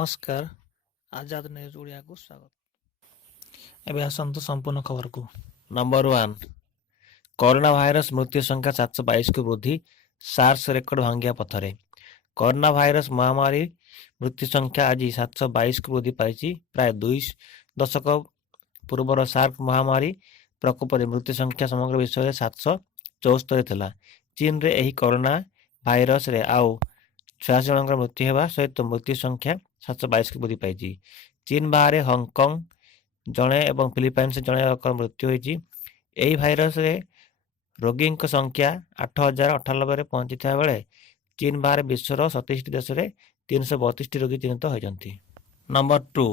ନମସ୍କାର। ଆଜାଦ ନ୍ୟୁଜ୍ ଓଡ଼ିଆକୁ ସ୍ୱାଗତ। ଏବେ ଆସନ୍ତୁ ସମ୍ପୂର୍ଣ୍ଣ ଖବରକୁ। ନମ୍ବର 1, କରୋନା ଭାଇରସ ମୃତ୍ୟୁ ସଂଖ୍ୟା 722କୁ ବୃଦ୍ଧି, ସାର୍ସ ରେକର୍ଡ ଭାଙ୍ଗିବା ପଥରେ। କରୋନା ଭାଇରସ ମହାମାରୀ ମୃତ୍ୟୁ ସଂଖ୍ୟା ଆଜି 722କୁ ବୃଦ୍ଧି ପାଇଛି। ପ୍ରାୟ 2 ଦଶକ ପୂର୍ବର ସାର୍କ ମହାମାରୀ ପ୍ରକୋପରେ ମୃତ୍ୟୁ ସଂଖ୍ୟା ସମଗ୍ର ବିଶ୍ୱରେ 774 ଥିଲା। ଚୀନରେ ଏହି କରୋନା ଭାଇରସରେ ଆଉ 86 ଜଣଙ୍କର ମୃତ୍ୟୁ ହେବା ସହିତ ମୃତ୍ୟୁ ସଂଖ୍ୟା 722କୁ ବୃଦ୍ଧି ପାଇଛି। ଚୀନ ବାହାରେ ହଂକଂ ଜଣେ ଏବଂ ଫିଲିପାଇନ୍ସରେ ଜଣେ ଲୋକର ମୃତ୍ୟୁ ହୋଇଛି। ଏହି ଭାଇରସରେ ରୋଗୀଙ୍କ ସଂଖ୍ୟା 8098ରେ ପହଞ୍ଚିଥିବା ବେଳେ ଚୀନ ବାହାରେ ବିଶ୍ୱର 27ଟି ଦେଶରେ 332ଟି ରୋଗୀ ଚିହ୍ନିତ ହୋଇଛନ୍ତି। ନମ୍ବର 2,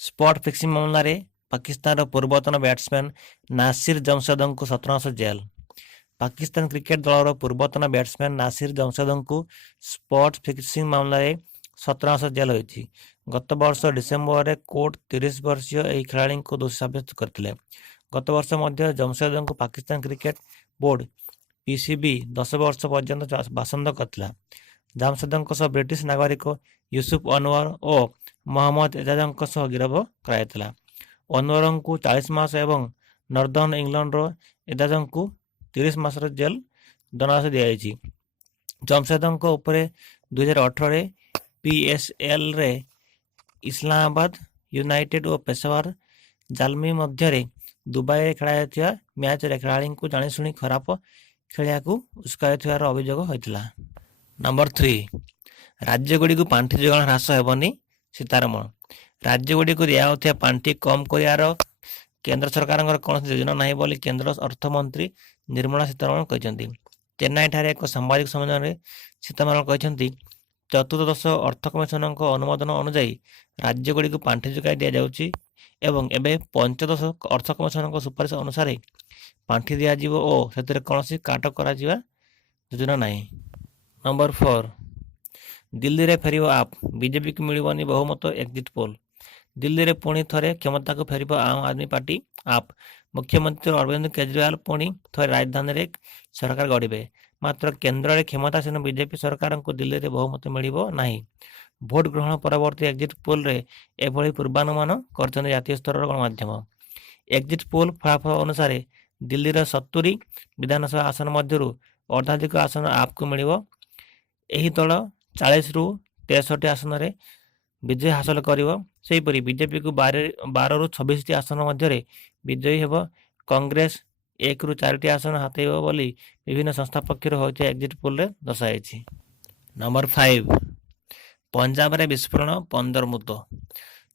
ସ୍ପଟ୍ ଫିକ୍ସିଂ ମାମଲାରେ ପାକିସ୍ତାନର ପୂର୍ବତନ ବ୍ୟାଟ୍ସମ୍ୟାନ୍ ନାସିର ଜମସେଦଙ୍କୁ 17 ମାସ ଜେଲ୍। ପାକିସ୍ତାନ କ୍ରିକେଟ ଦଳର ପୂର୍ବତନ ବ୍ୟାଟ୍ସମ୍ୟାନ୍ ନାସିର ଜମସେଦଙ୍କୁ ସ୍ପଟ୍ ଫିକ୍ସିଂ ମାମଲାରେ 17 ମାସ ଜେଲ୍ ହୋଇଛି। ଗତ ବର୍ଷ ଡିସେମ୍ବରରେ କୋର୍ଟ 30 ବର୍ଷୀୟ ଏହି ଖେଳାଳିଙ୍କୁ ଦୋଷୀ ସାବ୍ୟସ୍ତ କରିଥିଲେ। ଗତ ବର୍ଷ ମଧ୍ୟ ଜମସେଦଙ୍କୁ ପାକିସ୍ତାନ କ୍ରିକେଟ ବୋର୍ଡ (PCB) 10 ବର୍ଷ ପର୍ଯ୍ୟନ୍ତ ବାସନ୍ଦ କରିଥିଲା। ଜାମସେଦଙ୍କ ସହ ବ୍ରିଟିଶ ନାଗରିକ ୟୁସୁଫ ଅନୱର ଓ ମହମ୍ମଦ ଏଜାଜଙ୍କ ସହ ଗିରଫ କରାଯାଇଥିଲା। ଅନୱରଙ୍କୁ 40 ମାସ ଏବଂ ନର୍ଦର୍ଣ୍ଣ ଇଂଲଣ୍ଡର ଏଜାଜଙ୍କୁ 30 ମାସର ଜେଲ୍ ଦଣ୍ଡାଦେଶ ଦିଆଯାଇଛି। ଜମସେଦଙ୍କ ଉପରେ 2018ରେ PSLରେ ଇସଲାମାବାଦ ୟୁନାଇଟେଡ୍ ଓ ପେଶାୱାର ଜାଲମି ମଧ୍ୟରେ ଦୁବାଇରେ ଖେଳାଯାଇଥିବା ମ୍ୟାଚରେ ଖେଳାଳିଙ୍କୁ ଜାଣିଶୁଣି ଖରାପ ଖେଳିବାକୁ ଉସ୍କାଇଥିବାର ଅଭିଯୋଗ ହୋଇଥିଲା। ନମ୍ବର 3, ରାଜ୍ୟଗୁଡ଼ିକୁ ପାଣ୍ଠି ଯୋଗାଣ ହ୍ରାସ ହେବନି, ସୀତାରମଣ। ରାଜ୍ୟଗୁଡ଼ିକୁ ଦିଆଯାଉଥିବା ପାଣ୍ଠି କମ୍ କରିବାର କେନ୍ଦ୍ର ସରକାରଙ୍କର କୌଣସି ଯୋଜନା ନାହିଁ ବୋଲି କେନ୍ଦ୍ର ଅର୍ଥମନ୍ତ୍ରୀ ନିର୍ମଳା ସୀତାରମଣ କହିଛନ୍ତି। ଚେନ୍ନାଇଠାରେ ଏକ ସାମ୍ବାଦିକ ସମ୍ମିଳନୀରେ ସୀତାରମଣ କହିଛନ୍ତି, ଚତୁର୍ଦ୍ଦଶ ଅର୍ଥ କମିଶନଙ୍କ ଅନୁମୋଦନ ଅନୁଯାୟୀ ରାଜ୍ୟଗୁଡ଼ିକୁ ପାଣ୍ଠି ଯୋଗାଇ ଦିଆଯାଉଛି ଏବଂ ଏବେ ପଞ୍ଚଦଶ ଅର୍ଥ କମିଶନଙ୍କ ସୁପାରିଶ ଅନୁସାରେ ପାଣ୍ଠି ଦିଆଯିବ ଓ ସେଥିରେ କୌଣସି କାଟ କରାଯିବା ଯୋଜନା ନାହିଁ। ନମ୍ବର 4, ଦିଲ୍ଲୀରେ ଫେରିବ ଆପ୍, ବିଜେପିକୁ ମିଳିବନି ବହୁମତ ଏକ୍ଜିଟ୍ ପୋଲ୍। ଦିଲ୍ଲୀରେ ପୁଣି ଥରେ କ୍ଷମତାକୁ ଫେରିବ ଆମ୍ ଆଦମୀ ପାର୍ଟି ଆପ୍। ମୁଖ୍ୟମନ୍ତ୍ରୀ ଅରବିନ୍ଦ କେଜରିୱାଲ ପୁଣି ଥରେ ରାଜଧାନୀରେ ସରକାର ଗଢ଼ିବେ। ମାତ୍ର କେନ୍ଦ୍ରରେ କ୍ଷମତାସୀନ ବିଜେପି ସରକାରଙ୍କୁ ଦିଲ୍ଲୀରେ ବହୁମତ ମିଳିବ ନାହିଁ। ଭୋଟ ଗ୍ରହଣ ପରବର୍ତ୍ତୀ ଏକ୍ଜିଟ୍ ପୋଲରେ ଏଭଳି ପୂର୍ବାନୁମାନ କରିଛନ୍ତି ଜାତୀୟ ସ୍ତରର ଗଣମାଧ୍ୟମ। ଏକ୍ଜିଟ୍ ପୋଲ୍ ଫଳାଫଳ ଅନୁସାରେ ଦିଲ୍ଲୀର 70 ବିଧାନସଭା ଆସନ ମଧ୍ୟରୁ ଅର୍ଦ୍ଧାଧିକ ଆସନ ଆପ୍କୁ ମିଳିବ। ଏହି ଦଳ 40ରୁ 63 ଆସନରେ ବିଜୟ ହାସଲ କରିବ। ସେହିପରି ବିଜେପିକୁ 12ରୁ 26ଟି ଆସନ ମଧ୍ୟରେ ବିଜୟୀ ହେବ। କଂଗ୍ରେସ 1ରୁ 4ଟି ଆସନ ହାତେଇବ ବୋଲି ବିଭିନ୍ନ ସଂସ୍ଥା ପକ୍ଷରୁ ହୋଇଥିବା ଏକ୍ଜିଟ୍ ପୋଲରେ ଦର୍ଶାଯାଇଛି। ନମ୍ବର 5, ପଞ୍ଜାବରେ ବିସ୍ଫୋରଣ, 15 ମୃତ।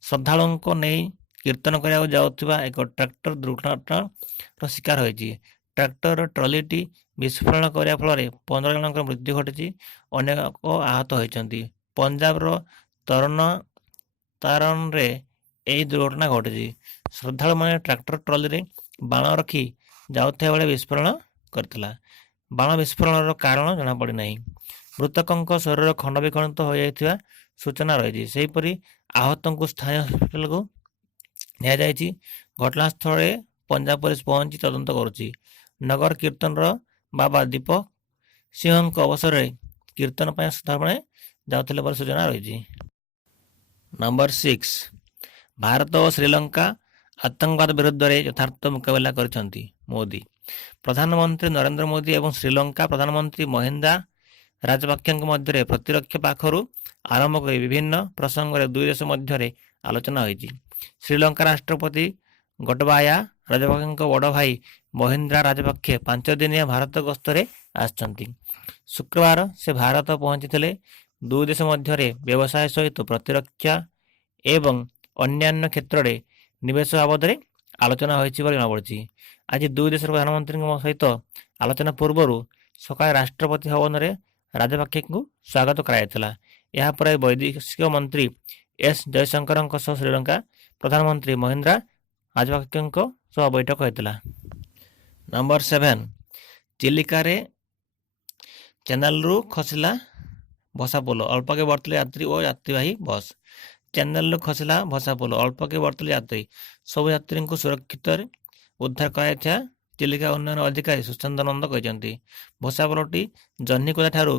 ଶ୍ରଦ୍ଧାଳୁଙ୍କ ନେଇ କୀର୍ତ୍ତନ କରିବାକୁ ଯାଉଥିବା ଏକ ଟ୍ରାକ୍ଟର ଦୁର୍ଘଟଣାର ଶିକାର ହୋଇଛି। ଟ୍ରାକ୍ଟରର ଟ୍ରଲିଟି ବିସ୍ଫୋରଣ କରିବା ଫଳରେ 15 ଜଣଙ୍କର ମୃତ୍ୟୁ ଘଟିଛି, ଅନେକ ଆହତ ହୋଇଛନ୍ତି। ପଞ୍ଜାବର ତରନତାରନରେ ଏହି ଦୁର୍ଘଟଣା ଘଟିଛି। ଶ୍ରଦ୍ଧାଳୁମାନେ ଟ୍ରାକ୍ଟର ଟ୍ରଲିରେ ବାଣ ରଖି ଯାଉଥିବା ବେଳେ ବିସ୍ଫୋରଣ କରିଥିଲା। ବାଣ ବିସ୍ଫୋରଣର କାରଣ ଜଣାପଡ଼ିନାହିଁ। ମୃତକଙ୍କ ଶରୀର ଖଣ୍ଡ ବିଖଣ୍ଡିତ ହୋଇଯାଇଥିବା ସୂଚନା ରହିଛି। ସେହିପରି ଆହତଙ୍କୁ ସ୍ଥାନୀୟ ହସ୍ପିଟାଲକୁ ନିଆଯାଇଛି। ଘଟଣାସ୍ଥଳରେ ପଞ୍ଜାବ ପୋଲିସ ପହଞ୍ଚି ତଦନ୍ତ କରୁଛି। ନଗର କୀର୍ତ୍ତନର ବାବା ଦୀପକ ସିଂହଙ୍କ ଅବସରରେ କୀର୍ତ୍ତନ ପାଇଁ ଶ୍ରଦ୍ଧାଳୁମାନେ ଯାଉଥିଲେ ବୋଲି ସୂଚନା ରହିଛି। ନମ୍ବର 6, ଭାରତ ଓ ଶ୍ରୀଲଙ୍କା ଆତଙ୍କବାଦ ବିରୁଦ୍ଧରେ ଯଥାର୍ଥ ମୁକାବିଲା କରିଛନ୍ତି, ମୋଦି। ପ୍ରଧାନମନ୍ତ୍ରୀ ନରେନ୍ଦ୍ର ମୋଦି ଏବଂ ଶ୍ରୀଲଙ୍କା ପ୍ରଧାନମନ୍ତ୍ରୀ ମହିନ୍ଦା ରାଜପାକ୍ଷେଙ୍କ ମଧ୍ୟରେ ପ୍ରତିରକ୍ଷା ପାଖରୁ ଆରମ୍ଭ କରି ବିଭିନ୍ନ ପ୍ରସଙ୍ଗରେ ଦୁଇ ଦେଶ ମଧ୍ୟରେ ଆଲୋଚନା ହୋଇଛି। ଶ୍ରୀଲଙ୍କା ରାଷ୍ଟ୍ରପତି ଗୋଟବାୟା ରାଜପାକ୍ଷେଙ୍କ ବଡ଼ ଭାଇ ମହିନ୍ଦ୍ରା ରାଜପାକ୍ଷେ 5 ଦିନିଆ ଭାରତ ଗସ୍ତରେ ଆସିଛନ୍ତି। ଶୁକ୍ରବାର ସେ ଭାରତ ପହଞ୍ଚିଥିଲେ। ଦୁଇ ଦେଶ ମଧ୍ୟରେ ବ୍ୟବସାୟ ସହିତ ପ୍ରତିରକ୍ଷା ଏବଂ ଅନ୍ୟାନ୍ୟ କ୍ଷେତ୍ରରେ ନିବେଶ ବାବଦରେ ଆଲୋଚନା ହୋଇଛି ବୋଲି ଜଣାପଡ଼ିଛି। ଆଜି ଦୁଇ ଦେଶର ପ୍ରଧାନମନ୍ତ୍ରୀଙ୍କ ସହିତ ଆଲୋଚନା ପୂର୍ବରୁ ସକାଳେ ରାଷ୍ଟ୍ରପତି ଭବନରେ ରାଜପାକ୍ଷେଙ୍କୁ ସ୍ୱାଗତ କରାଯାଇଥିଲା। ଏହାପରେ ବୈଦେଶିକ ମନ୍ତ୍ରୀ ଏସ୍ ଜୟଶଙ୍କରଙ୍କ ସହ ଶ୍ରୀଲଙ୍କା ପ୍ରଧାନମନ୍ତ୍ରୀ ମହିନ୍ଦ୍ରା ରାଜପାକ୍ଷେଙ୍କ ସହ ବୈଠକ ହୋଇଥିଲା। ନମ୍ବର 7, ଚିଲିକାରେ ଚ୍ୟାନେଲରୁ ଖସିଲା ଭସାପୋଲ, ଅଳ୍ପକେ ବର୍ତ୍ତିଲେ ଯାତ୍ରୀ ଓ ଯାତ୍ରୀବାହୀ ବସ୍। ଚ୍ୟାନେଲରୁ ଖସିଲା ଭସାପୋଲ, ଅଳ୍ପକେ ବର୍ତ୍ତିଲେ ଯାତ୍ରୀ। ସବୁ ଯାତ୍ରୀଙ୍କୁ ସୁରକ୍ଷିତରେ ଉଦ୍ଧାର କରାଯାଇଥିବା ଚିଲିକା ଉନ୍ନୟନ ଅଧିକାରୀ ସୁଶାନ୍ତ ନନ୍ଦ କହିଛନ୍ତି। ଭସାପୋଲଟି ଜହ୍ନିକୋଦା ଠାରୁ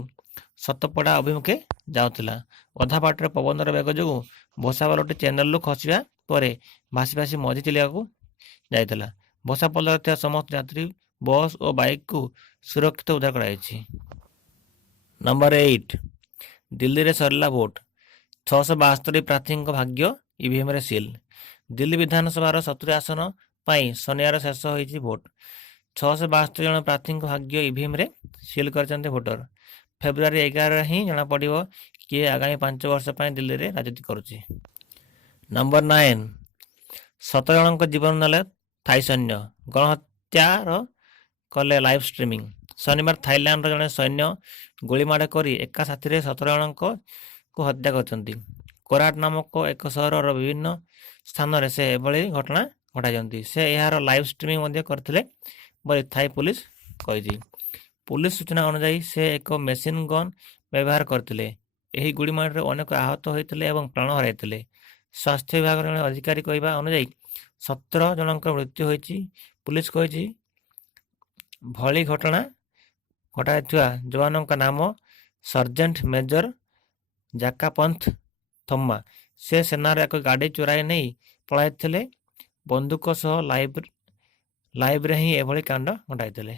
ସତପଡ଼ା ଅଭିମୁଖେ ଯାଉଥିଲା। ଅଧା ବାଟରେ ପବନର ବେଗ ଯୋଗୁଁ ଭସାପୋଲଟି ଚ୍ୟାନେଲରୁ ଖସିବା ପରେ ଭାସି ଭାସି ମଝି ଚିଲିକାକୁ ଯାଇଥିଲା। ଭସାପୋଲରେ ଥିବା ସମସ୍ତ ଯାତ୍ରୀ, ବସ୍ ଓ ବାଇକ୍କୁ ସୁରକ୍ଷିତ ଉଦ୍ଧାର କରାଯାଇଛି। ନମ୍ବର 8, ଦିଲ୍ଲୀରେ ସରିଲା ଭୋଟ। 672 ପ୍ରାର୍ଥୀଙ୍କ ଭାଗ୍ୟ ଇଭିଏମ୍ରେ ସିଲ୍। ଦିଲ୍ଲୀ ବିଧାନସଭାର 70 ଆସନ ପାଇଁ ଶନିବାର ଶେଷ ହୋଇଛି ଭୋଟ। 672 ଜଣ ପ୍ରାର୍ଥୀଙ୍କ ଭାଗ୍ୟ ଇଭିଏମ୍ରେ ସିଲ୍ କରିଛନ୍ତି ଭୋଟର। ଫେବୃଆରୀ 11ରେ ହିଁ ଜଣାପଡ଼ିବ କିଏ ଆଗାମୀ 5 ବର୍ଷ ପାଇଁ ଦିଲ୍ଲୀରେ ରାଜୁତି କରୁଛି। ନମ୍ବର 9, 17 ଜଣଙ୍କ ଜୀବନ ନେଲେ ଥାଇ ସୈନ୍ୟ। ଗଣହତ୍ୟାର କଲେ ଲାଇଭ୍ ଷ୍ଟ୍ରିମିଂ। ଶନିବାର ଥାଇଲ୍ୟାଣ୍ଡର ଜଣେ ସୈନ୍ୟ ଗୁଳିମାଡ଼ କରି ଏକା ସାଥିରେ 17 ଜଣଙ୍କୁ ହତ୍ୟା କରିଛନ୍ତି। କୋରାଟ ନାମକ ଏକ ସହରର ବିଭିନ୍ନ ସ୍ଥାନରେ ସେ ଏଭଳି ଘଟଣା ଘଟାଇଛନ୍ତି। ସେ ଏହାର ଲାଇଭ୍ ଷ୍ଟ୍ରିମିଂ ମଧ୍ୟ କରିଥିଲେ ବୋଲି ଥାଇ ପୁଲିସ କହିଛି। ପୁଲିସ ସୂଚନା ଅନୁଯାୟୀ ସେ ଏକ ମେସିନ୍ ଗନ୍ ବ୍ୟବହାର କରିଥିଲେ। ଏହି ଗୁଳିମାଡ଼ରେ ଅନେକ ଆହତ ହୋଇଥିଲେ ଏବଂ ପ୍ରାଣ ହରାଇଥିଲେ। ସ୍ୱାସ୍ଥ୍ୟ ବିଭାଗର ଜଣେ ଅଧିକାରୀ କହିବା ଅନୁଯାୟୀ 17 ଜଣଙ୍କର ମୃତ୍ୟୁ ହୋଇଛି। ପୁଲିସ କହିଛି ଭଳି ଘଟଣା ଘଟାଇଥିବା ଯବାନଙ୍କ ନାମ ସର୍ଜେଣ୍ଟ ମେଜର ଜାକାପନ୍ଥ ଥୋମ୍ମା। ସେ ସେନାର ଏକ ଗାଡ଼ି ଚୋରାଇ ନେଇ ପଳାଇଥିଲେ। ବନ୍ଧୁକ ସହ ଲାଇଭ୍ରେ ହିଁ ଏଭଳି କାଣ୍ଡ ଘଟାଇଥିଲେ।